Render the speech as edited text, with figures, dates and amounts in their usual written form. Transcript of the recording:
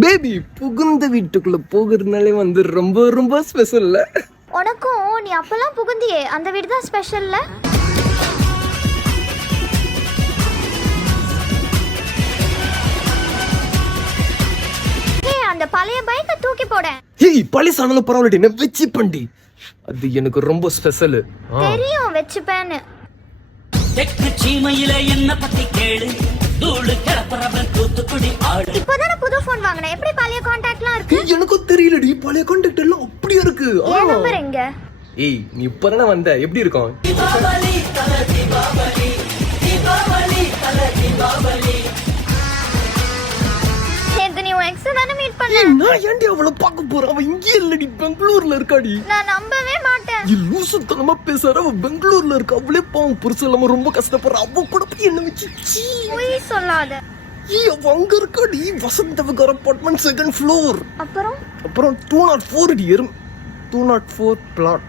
Baby புகுந்த வீட்டுக்குள்ள போகிறதுனாலே வந்து ரொம்ப ரொம்ப ஸ்பெஷல்ல. உனக்கும் நீ அப்பெல்லாம் புகுந்தியே அந்த வீடு தான் ஸ்பெஷல்ல. ஏய் அந்த பழைய பைக்கை தூக்கி போட. ஏய் பழைய சாணல பரவாயில்லை என்ன வெச்சி பண்டி. அது எனக்கு ரொம்ப ஸ்பெஷல். தெரியும் வெச்சுப்பேன்னு. தெற்கு சீமையில என்ன பத்தி கேளு. தூளு கிளப்புறவன் தூத்துக்குடி ஆடு. இப்போதானே புது ஃபோன் வாங்குனேன். எப்படி பழைய கான்டாக்ட்லாம் இருக்கு? எனக்கு தெரியலடி பழைய கான்டாக்ட் எல்லாம் அப்படியே இருக்கு. ஏன் நம்பர் எங்க? ஏய் நீ இப்பதானே வந்த எப்படி இருக்கும்? தீபாவளி தல தீபாவளி தீபாவளி தல தீபாவளி. நேத்து நீ உன் எக்ஸ் தானே மீட் பண்ண. நான் ஏன்டி அவளை பார்க்க போறேன்? அவ இங்கே இல்லடி பெங்களூர்ல இருக்காடி. நான் நம்பவே மாட்டேன். நீ லூசுத்தனமா பேசாத. அவ பெங்களூர்ல இருக்க. அவளே பாவம் புருஷன் இல்லாம ரொம்ப கஷ்டப்படுற. அவ கூட போய் என்ன வச்சு பொய் சொல்லாத. அவ அங்க இருக்காடி வசந்த விகார் அபார்ட்மெண்ட் 2nd floor. அப்புறம் 204 டியர் 204 பிளாட்